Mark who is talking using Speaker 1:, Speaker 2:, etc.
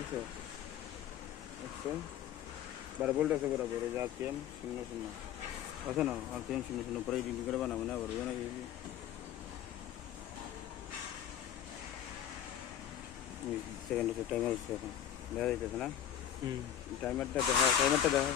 Speaker 1: বলছো একশো বারো ভোল্ট আছে বরাবর এই যে আর আরপিএম শূন্য শূন্য আছে না আর আরপিএম শূন্য শূন্য পরে ডিগ্রি করে বানাবো না আবার না সেকেন্ড টাইমার হচ্ছে এখন দেখা যাইতেছে না
Speaker 2: হুম
Speaker 1: টাইমারটা দেখা টাইমারটা দেখা